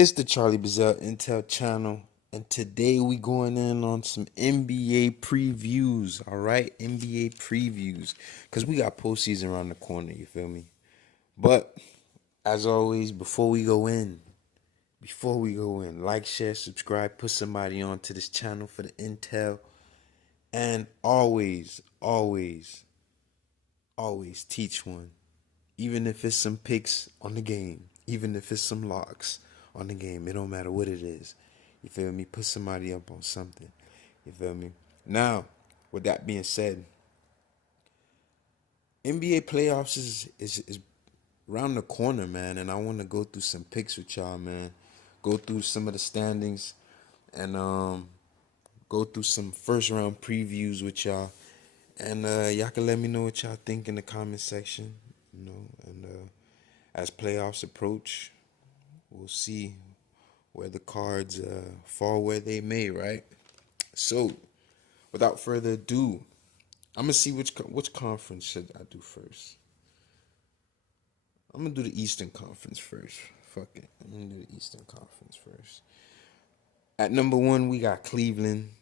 It's the Charlie Bazel Intel channel, and today we going in on some NBA previews. All right, NBA previews, cause we got postseason around the corner. You feel me? But as always, before we go in, like, share, subscribe, put somebody on to this channel for the intel, and always teach one. Even if it's some picks on the game, even if it's some locks on the game, it don't matter what it is. You feel me? Put somebody up on something. You feel me? Now, with that being said, NBA playoffs is around the corner, man, and I want to go through some picks with y'all, man. Go through some of the standings and go through some first round previews with y'all. And y'all can let me know what y'all think in the comment section, and as playoffs approach, we'll see where the cards fall where they may, right? So, without further ado, I'm gonna see which conference should I do first. I'm gonna do the Eastern Conference first. Fuck it, I'm gonna do the Eastern Conference first. At number one, we got Cleveland.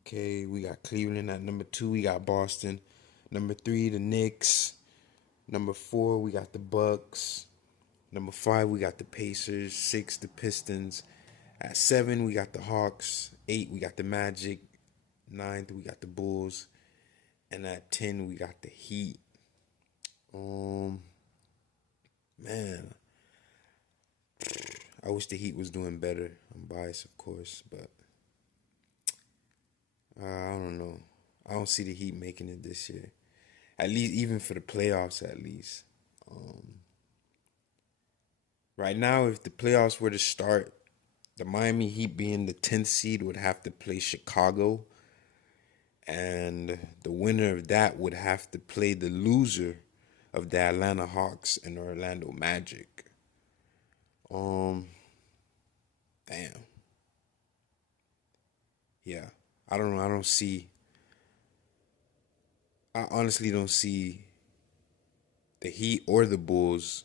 Okay, we got Cleveland. At number two, we got Boston. Number three, the Knicks. Number four, we got the Bucks. Number five, we got the Pacers. Six, the Pistons. At seven, we got the Hawks. Eight, we got the Magic. Ninth, we got the Bulls. And at 10, we got the Heat. Man, I wish the Heat was doing better. I'm biased, of course, but I don't know. I don't see the Heat making it this year. At least, even for the playoffs, at least. Right now, if the playoffs were to start, the Miami Heat being the 10th seed would have to play Chicago. And the winner of that would have to play the loser of the Atlanta Hawks and Orlando Magic. Um, Damn. Yeah. I don't know. I honestly don't see the Heat or the Bulls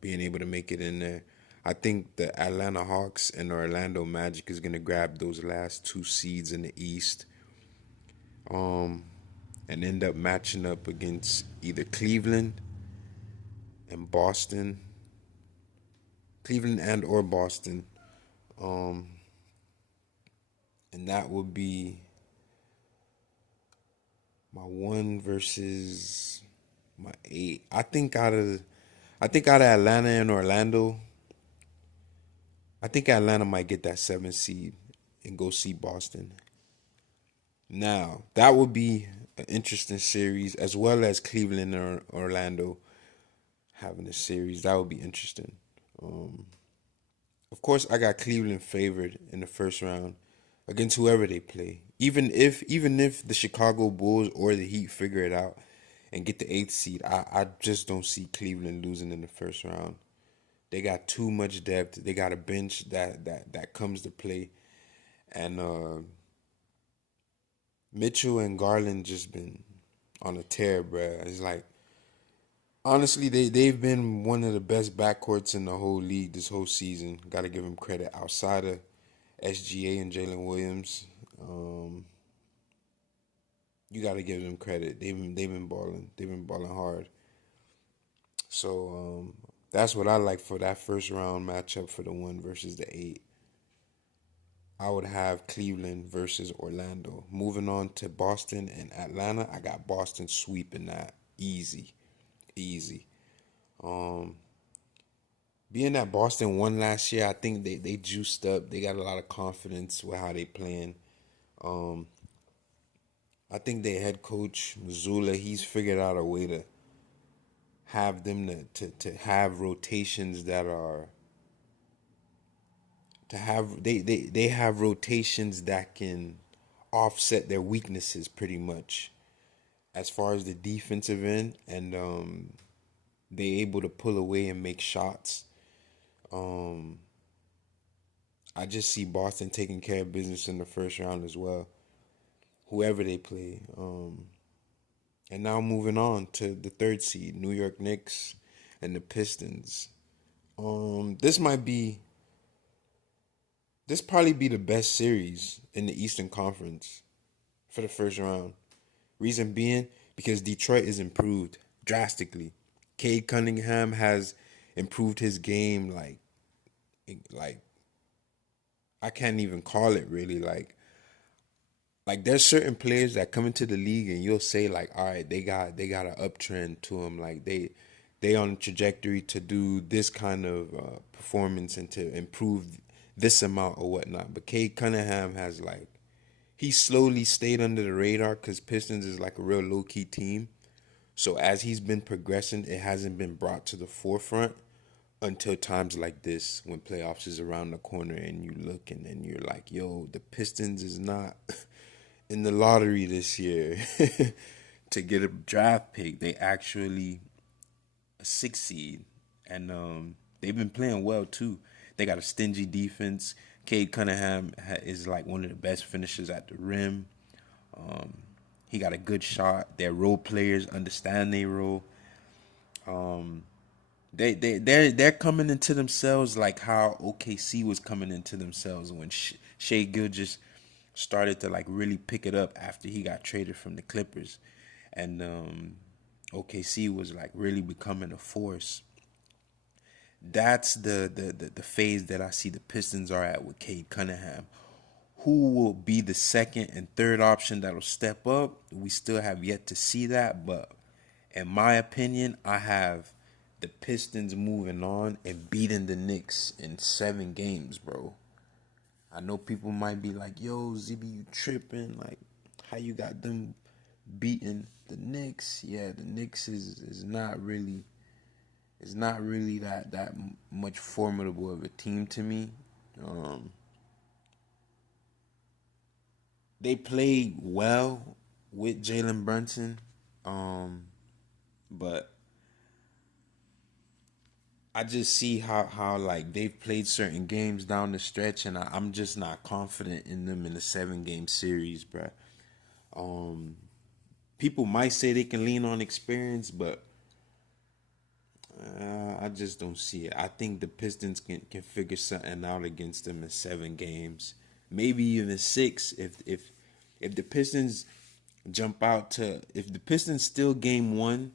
being able to make it in there. I think the Atlanta Hawks and Orlando Magic is gonna grab those last two seeds in the East, um, and end up matching up against either Cleveland and Boston, Cleveland and or Boston, um, and that would be my one versus my eight. I think out of Atlanta and Orlando, I think Atlanta might get that 7th seed and go see Boston. Now, that would be an interesting series, as well as Cleveland or Orlando having a series. That would be interesting. Um, of course, I got Cleveland favored in the first round against whoever they play. Even if the Chicago Bulls or the Heat figure it out and get the 8th seed, I just don't see Cleveland losing in the first round. They got too much depth. They got a bench that comes to play, and Mitchell and Garland just been on a tear, bruh. It's like, honestly, they've been one of the best backcourts in the whole league this whole season. Got to give them credit. Outside of SGA and Jalen Williams, um, you got to give them credit. They've been balling. They've been balling hard. So that's what I like for that first round matchup for the one versus the eight. I would have Cleveland versus Orlando. Moving on to Boston and Atlanta, I got Boston sweeping that easy, easy. Um, Being that Boston won last year, I think they juiced up. They got a lot of confidence with how they playing. Um, I think their head coach Missoula, he's figured out a way to have them to have rotations that are to have they have rotations that can offset their weaknesses pretty much as far as the defensive end, and they able to pull away and make shots. Um, I just see Boston taking care of business in the first round as well, whoever they play. And now moving on to the third seed, New York Knicks and the Pistons. This might be. this probably be the best series in the Eastern Conference for the first round. Reason being, because Detroit is improved drastically. Cade Cunningham has improved his game like I can't even call it really like there's certain players that come into the league and you'll say like, all right, they got an uptrend to them, like they on a trajectory to do this kind of performance and to improve this amount or whatnot. But Cade Cunningham has like he slowly stayed under the radar because Pistons is like a real low key team. So as he's been progressing, it hasn't been brought to the forefront until times like this when playoffs is around the corner and you look and then you're like, yo, the Pistons is not in the lottery this year to get a draft pick. They actually a 6 seed, and they've been playing well too. They got a stingy defense. Cade Cunningham is like one of the best finishers at the rim. Um, he got a good shot. Their role players understand their role. They're coming into themselves like how OKC was coming into themselves when Shea Gilgeous started to like really pick it up after he got traded from the Clippers, and OKC was like really becoming a force. That's the phase that I see the Pistons are at with Cade Cunningham. Who will be the second and third option that'll step up? We still have yet to see that, but in my opinion, I have the Pistons moving on and beating the Knicks in 7 games, bro. I know people might be like, yo, ZB, you tripping? Like, how you got them beating the Knicks? Yeah, the Knicks is not really that much formidable of a team to me. They played well with Jalen Brunson, but I just see how like they've played certain games down the stretch, and I'm just not confident in them in a 7 game series, bruh. People might say they can lean on experience, but I just don't see it. I think the Pistons can figure something out against them in 7 games, maybe even 6. If the Pistons jump out to if the Pistons still game 1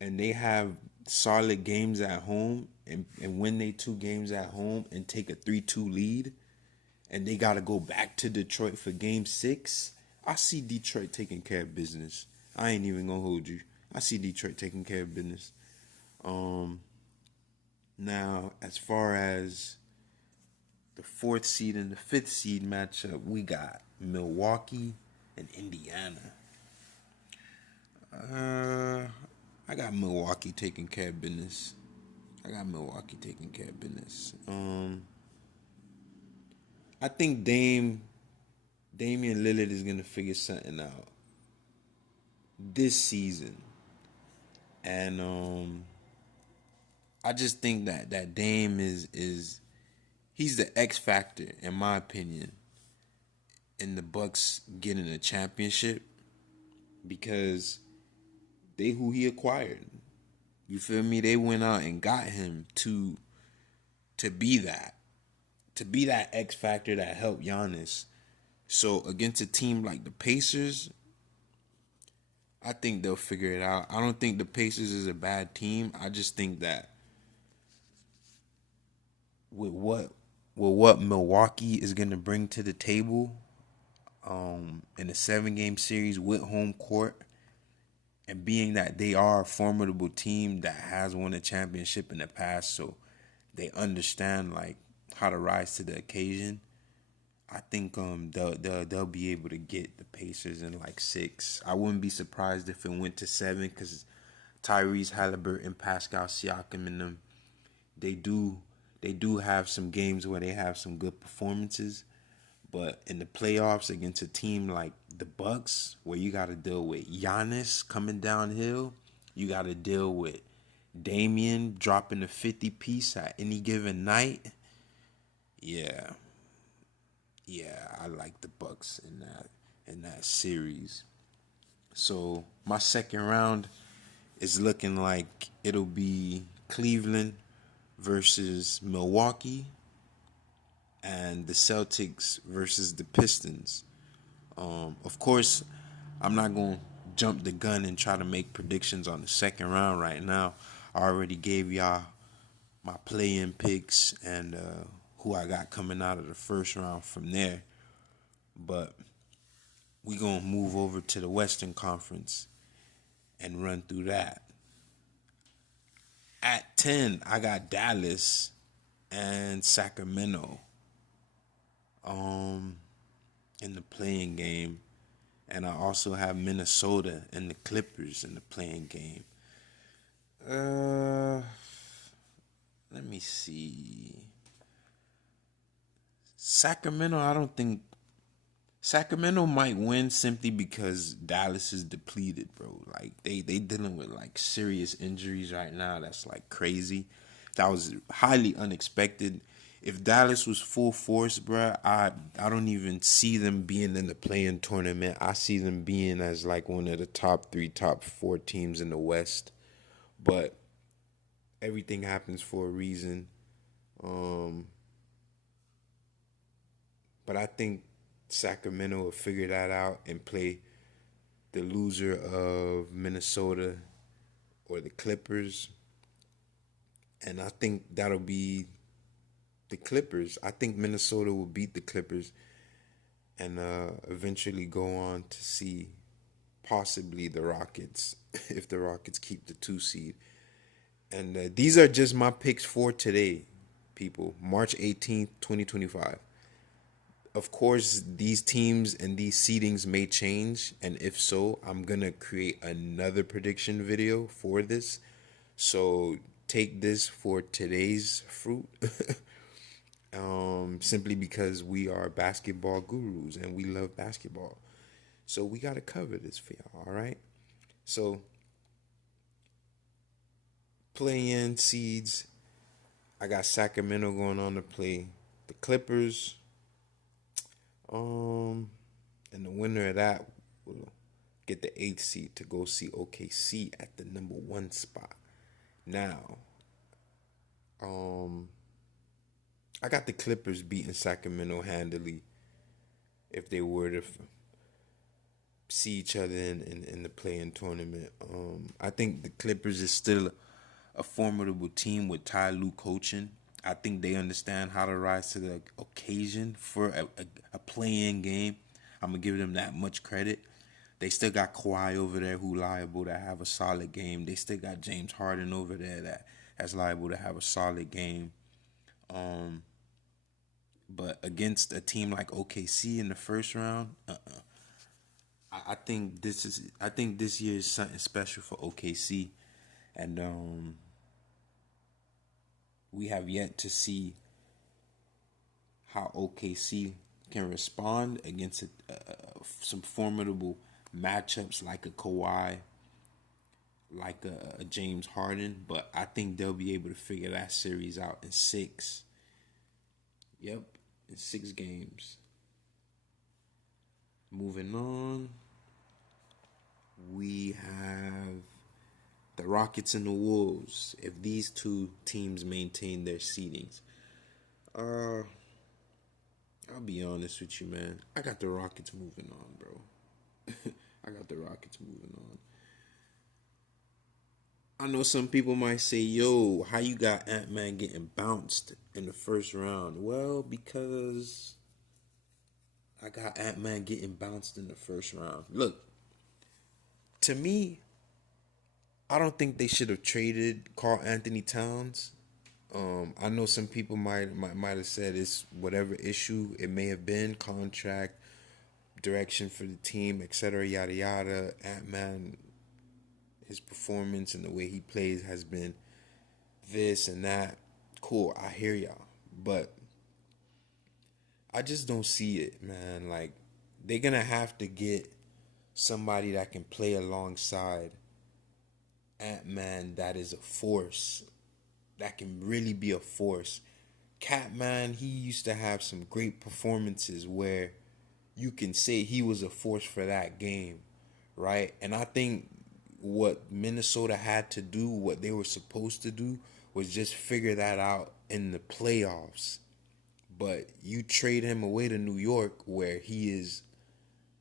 and they have solid games at home and win they 2 games at home and take a 3-2 lead and they got to go back to Detroit for game 6, I see Detroit taking care of business. I ain't even gonna hold you. I see Detroit taking care of business. Now, as far as the 4th seed and the 5th seed matchup, we got Milwaukee and Indiana. I got Milwaukee taking care of business. I think Damian Lillard is gonna figure something out this season, and I just think that Dame is he's the X factor in my opinion in the Bucks getting a championship because they who he acquired. You feel me? They went out and got him to be that. To be that X factor that helped Giannis. So against a team like the Pacers, I think they'll figure it out. I don't think the Pacers is a bad team. I just think that with what Milwaukee is gonna bring to the table, in a 7 game series with home court, and being that they are a formidable team that has won a championship in the past, so they understand like how to rise to the occasion. I think they'll be able to get the Pacers in like 6. I wouldn't be surprised if it went to 7 because Tyrese Halliburton, Pascal Siakam, and them they do have some games where they have some good performances. But in the playoffs against a team like the Bucks, where you got to deal with Giannis coming downhill, you got to deal with Damian dropping a 50-piece at any given night. Yeah, I like the Bucks in that series. So my second round is looking like it'll be Cleveland versus Milwaukee. and the Celtics versus the Pistons. Of course, I'm not going to jump the gun and try to make predictions on the second round right now. I already gave y'all my play-in picks and who I got coming out of the first round from there. But we going to move over to the Western Conference and run through that. At 10, I got Dallas and Sacramento in the playing game. And I also have Minnesota and the Clippers in the playing game. Let me see. Sacramento, I don't think Sacramento might win simply because Dallas is depleted, bro. Like they dealing with like serious injuries right now. That's like crazy. That was highly unexpected. If Dallas was full force, bro, I don't even see them being in the play-in tournament. I see them being as like one of the top 3, top 4 teams in the West. But everything happens for a reason. But I think Sacramento will figure that out and play the loser of Minnesota or the Clippers. And I think that'll be the Clippers. I think Minnesota will beat the Clippers and eventually go on to see possibly the Rockets if the Rockets keep the 2 seed. And these are just my picks for today, people. March 18th, 2025. Of course, these teams and these seedings may change, and if so, I'm going to create another prediction video for this. So take this for today's fruit, simply because we are basketball gurus and we love basketball. So we got to cover this for y'all, all right? So play-in seeds, I got Sacramento going on to play the Clippers. And the winner of that will get the 8th seed to go see OKC at the number 1 spot. Now, I got the Clippers beating Sacramento handily if they were to see each other in the play-in tournament. I think the Clippers is still a formidable team with Ty Lue coaching. I think they understand how to rise to the occasion for a play-in game. I'm going to give them that much credit. They still got Kawhi over there who liable to have a solid game. They still got James Harden over there that's liable to have a solid game. But against a team like OKC in the first round, I think this year is something special for OKC. And we have yet to see how OKC can respond against some formidable matchups like a Kawhi, like a James Harden. But I think they'll be able to figure that series out in 6. Yep, in 6 games. Moving on, we have the Rockets and the Wolves. If these 2 teams maintain their seedings, I'll be honest with you, man. I got the Rockets moving on, bro. I got the Rockets moving on. I know some people might say, yo, how you got Ant-Man getting bounced in the first round? Well, because I got Ant-Man getting bounced in the first round. Look, to me, I don't think they should have traded Karl Anthony Towns. I know some people might have said it's whatever issue it may have been, contract, direction for the team, etc., yada yada. Ant-Man, his performance and the way he plays has been this and that. Cool, I hear y'all, but I just don't see it, man. Like, they're gonna have to get somebody that can play alongside Ant-Man that is a force, that can really be a force. Catman, he used to have some great performances where you can say he was a force for that game, right? And I think what Minnesota had to do, what they were supposed to do, was just figure that out in the playoffs. But you trade him away to New York, where he is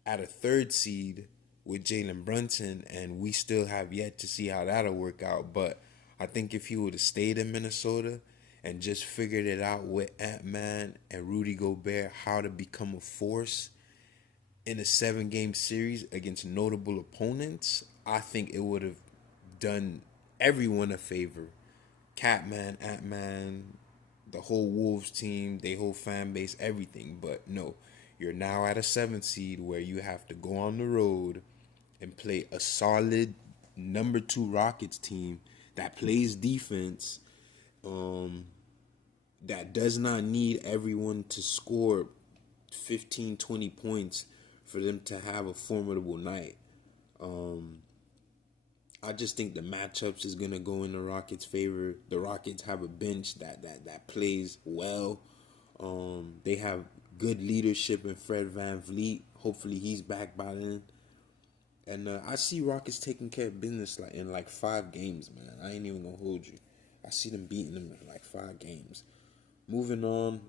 at a third seed with Jalen Brunson, and we still have yet to see how that'll work out. But I think if he would have stayed in Minnesota and just figured it out with Ant-Man and Rudy Gobert, how to become a force in a 7-game series against notable opponents, I think it would have done everyone a favor. Catman, Ant-Man, the whole Wolves team, the whole fan base, everything. But no, you're now at a 7th seed where you have to go on the road and play a solid number 2 Rockets team that plays defense, that does not need everyone to score 15, 20 points for them to have a formidable night. I just think the matchups is gonna go in the Rockets' favor. The Rockets have a bench that plays well. They have good leadership in Fred VanVleet. Hopefully he's back by then. And I see Rockets taking care of business in 5 games, man. I ain't even gonna hold you. I see them beating them in 5 games. Moving on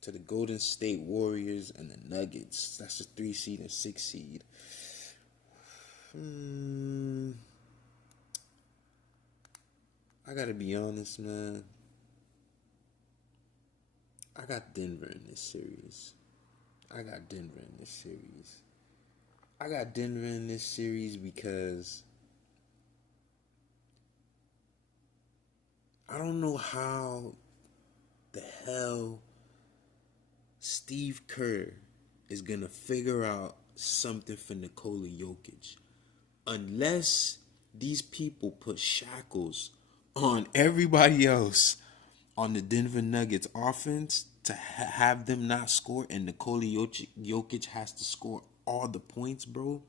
to the Golden State Warriors and the Nuggets. That's the 3 seed and 6 seed. I gotta be honest, man. I got Denver in this series. I got Denver in this series because I don't know how the hell Steve Kerr is gonna figure out something for Nikola Jokic. Unless these people put shackles on everybody else on the Denver Nuggets offense to have them not score, and Nikola Jokic has to score all the points, bro,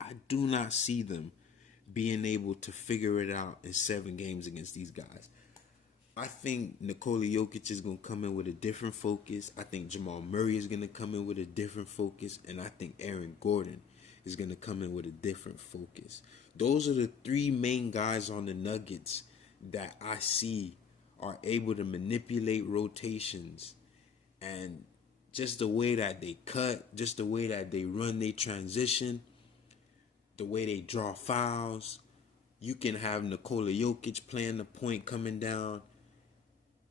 I do not see them being able to figure it out in 7 games against these guys. I think Nikola Jokic is going to come in with a different focus. I think Jamal Murray is going to come in with a different focus. And I think Aaron Gordon is going to come in with a different focus. Those are the 3 main guys on the Nuggets that I see are able to manipulate rotations. And just the way that they cut, just the way that they run their transition, the way they draw fouls. You can have Nikola Jokic playing the point coming down,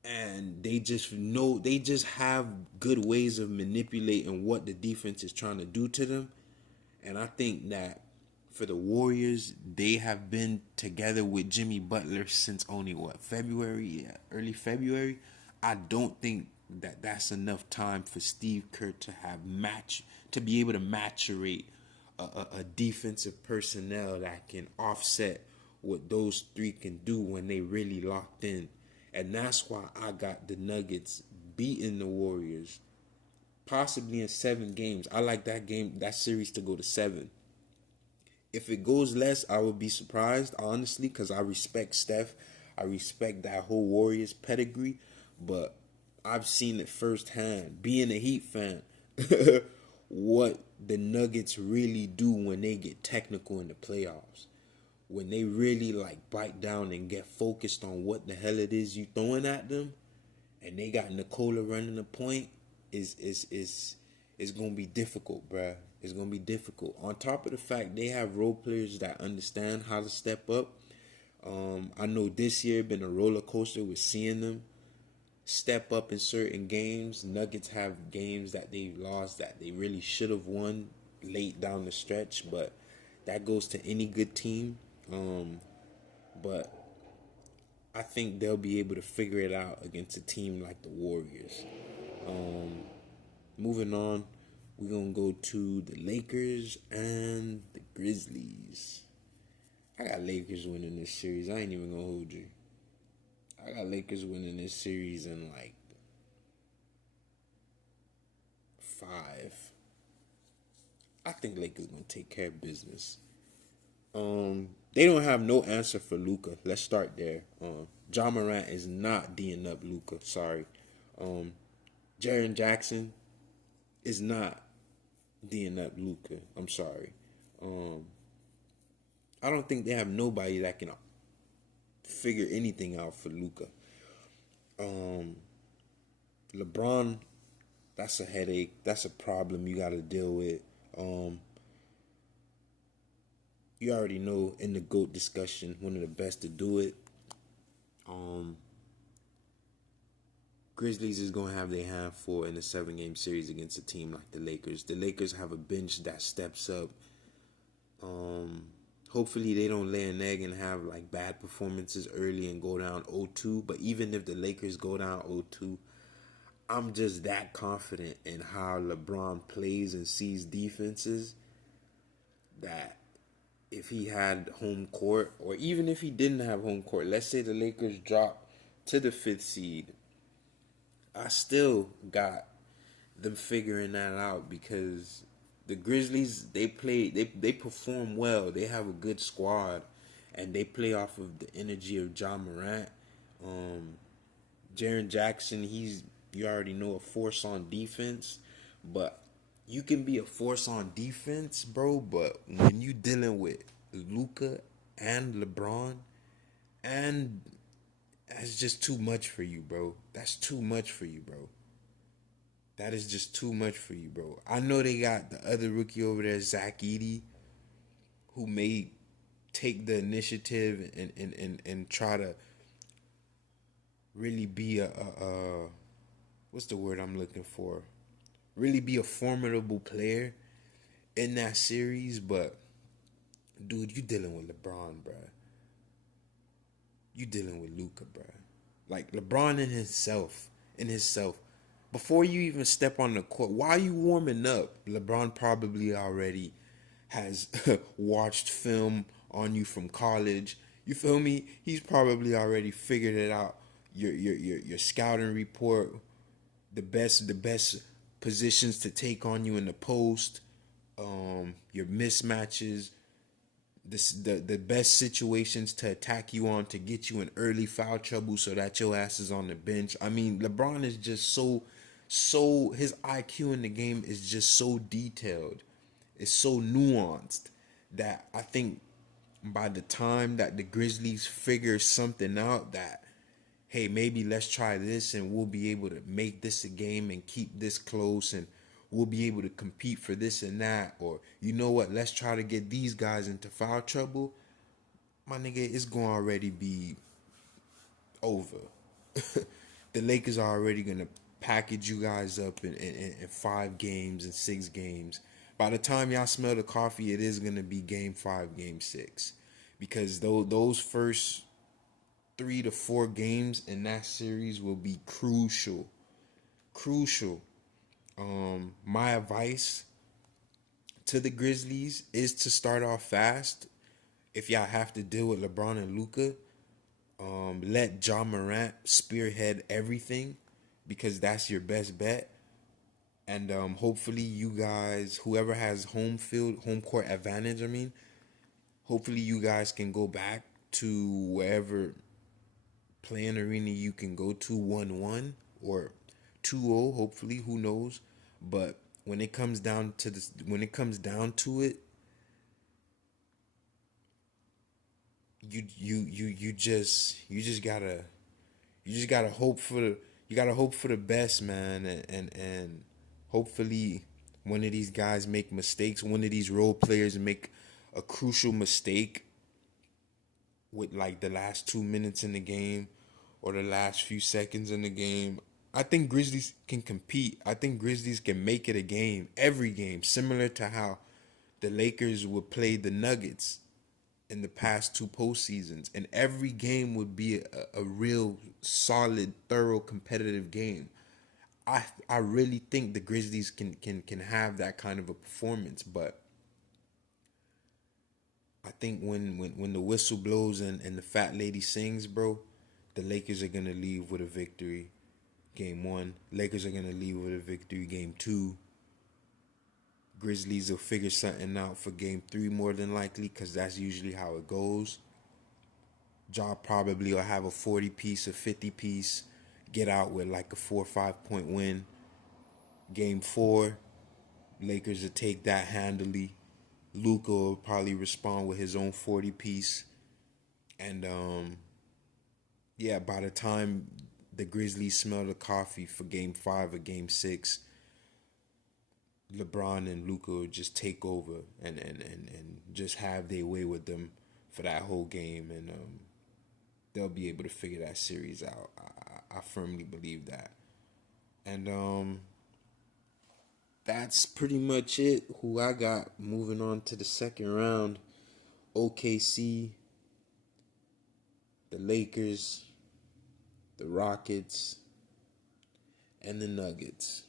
and they just have good ways of manipulating what the defense is trying to do to them. And I think that for the Warriors, they have been together with Jimmy Butler since only February? Yeah, early February. I don't think that that's enough time for Steve Kerr to be able to maturate a defensive personnel that can offset what those 3 can do when they really locked in. And that's why I got the Nuggets beating the Warriors, possibly in 7 games. I like that series to go to 7. If it goes less, I would be surprised, honestly, because I respect Steph. I respect that whole Warriors pedigree. But I've seen it firsthand, being a Heat fan, what the Nuggets really do when they get technical in the playoffs. When they really bite down and get focused on what the hell it is you throwing at them, and they got Nikola running the point, is gonna be difficult, bruh. It's gonna be difficult. On top of the fact they have role players that understand how to step up. I know this year been a roller coaster with seeing them step up in certain games. Nuggets have games that they lost that they really should have won late down the stretch, but that goes to any good team. But I think they'll be able to figure it out against a team like the Warriors. Moving on, we're going to go to the Lakers and the Grizzlies. I got Lakers winning this series. I ain't even going to hold you. I got Lakers winning this series in 5. I think Lakers going to take care of business. They don't have no answer for Luka. Let's start there. Ja Morant is not D'ing up Luka. Sorry. Jaren Jackson is not D'ing up Luka. I'm sorry. I don't think they have nobody that can figure anything out for Luka. LeBron, that's a headache. That's a problem you got to deal with. Um, you already know in the GOAT discussion, one of the best to do it. Um, Grizzlies is gonna have their hand full in a 7-game series against a team like the Lakers. The Lakers have a bench that steps up. Um, Hopefully they don't lay an egg and have like bad performances early and go down 0-2. But even if the Lakers go down 0-2, I'm just that confident in how LeBron plays and sees defenses that if he had home court, or even if he didn't have home court, let's say the Lakers drop to the 5th seed, I still got them figuring that out because the Grizzlies, they perform well. They have a good squad and they play off of the energy of John Morant. Jaren Jackson, you already know, a force on defense, but you can be a force on defense, bro, but when you dealing with Luka and LeBron, and that's just too much for you, bro. That's too much for you, bro. That is just too much for you, bro. I know they got the other rookie over there, Zach Edey, who may take the initiative and try to really be a what's the word I'm looking for? Really be a formidable player in that series, but dude, you dealing with LeBron, bruh. You dealing with Luka, bruh. Like LeBron in himself. Before you even step on the court, while you warming up, LeBron probably already has watched film on you from college. You feel me? He's probably already figured it out. Your scouting report, the best positions to take on you in the post, your mismatches, the best situations to attack you on to get you in early foul trouble so that your ass is on the bench. I mean, LeBron is just so his IQ in the game is just so detailed. It's so nuanced that I think by the time that the Grizzlies figure something out that, hey, maybe let's try this and we'll be able to make this a game and keep this close and we'll be able to compete for this and that, or you know what, let's try to get these guys into foul trouble, my nigga, it's gonna already be over. The Lakers are already gonna package you guys up in 5 games and 6 games. By the time y'all smell the coffee, it is gonna be game 5, game 6, because those first 3 to 4 games in that series will be crucial. Crucial. My advice to the Grizzlies is to start off fast. If y'all have to deal with LeBron and Luka, let John Morant spearhead everything because that's your best bet. And hopefully you guys, whoever has home court advantage, hopefully you guys can go back to wherever playing arena you can go to 1-1 or 2-0, hopefully, who knows. But when it comes down to it, you just gotta hope for the best, man, and hopefully one of these guys make mistakes, one of these role players make a crucial mistake with like the last 2 minutes in the game or the last few seconds in the game. I think Grizzlies can compete. I think Grizzlies can make it a game, every game, similar to how the Lakers would play the Nuggets in the past 2 postseasons. And every game would be a real solid, thorough, competitive game. I really think the Grizzlies can have that kind of a performance, but I think when the whistle blows and the fat lady sings, bro, the Lakers are gonna leave with a victory. Game 1. Lakers are gonna leave with a victory. Game 2. Grizzlies will figure something out for game 3 more than likely, because that's usually how it goes. Ja probably will have a 40-piece, a 50-piece, get out with like a 4 or 5 point win. Game 4, Lakers will take that handily. Luka will probably respond with his own 40-piece. And yeah, by the time the Grizzlies smell the coffee for Game 5 or Game 6, LeBron and Luka will just take over and just have their way with them for that whole game, and they'll be able to figure that series out. I firmly believe that. And that's pretty much it. Who I got moving on to the second round: OKC, the Lakers, the Rockets, and the Nuggets.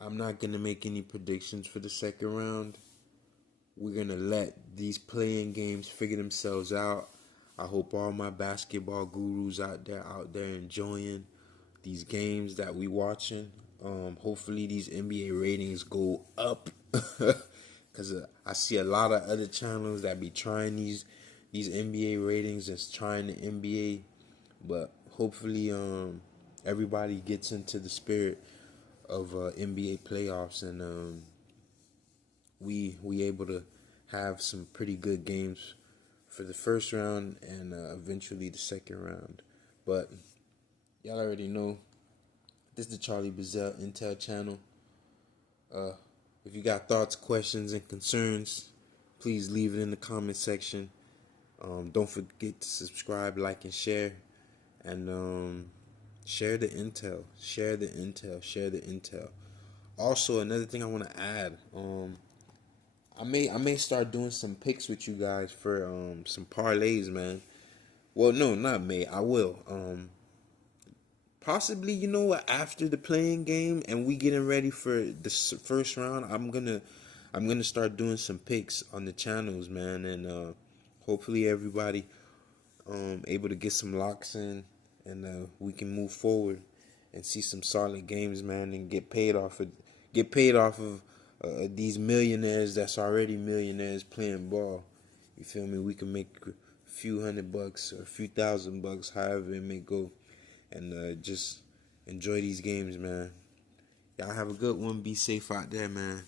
I'm not going to make any predictions for the second round. We're going to let these playing games figure themselves out. I hope all my basketball gurus out there enjoying these games that we watching. Hopefully these NBA ratings go up. Because I see a lot of other channels that be trying these NBA ratings and trying the NBA. But hopefully everybody gets into the spirit of NBA playoffs, and we able to have some pretty good games for the first round and eventually the second round. But y'all already know, this is the Charlie Bazel Intel channel. If you got thoughts, questions, and concerns, please leave it in the comment section. Don't forget to subscribe, like, and share. And share the intel. Share the intel. Also, another thing I want to add. I may start doing some picks with you guys for some parlays, man. Well, no, not may. I will. Possibly, you know what? After the playing game and we getting ready for the first round, I'm gonna start doing some picks on the channels, man, and hopefully everybody able to get some locks in, and we can move forward and see some solid games, man, and get paid off of these millionaires that's already millionaires playing ball. You feel me? We can make a few $100 or a few $1,000, however it may go, and just enjoy these games, man. Y'all have a good one. Be safe out there, man.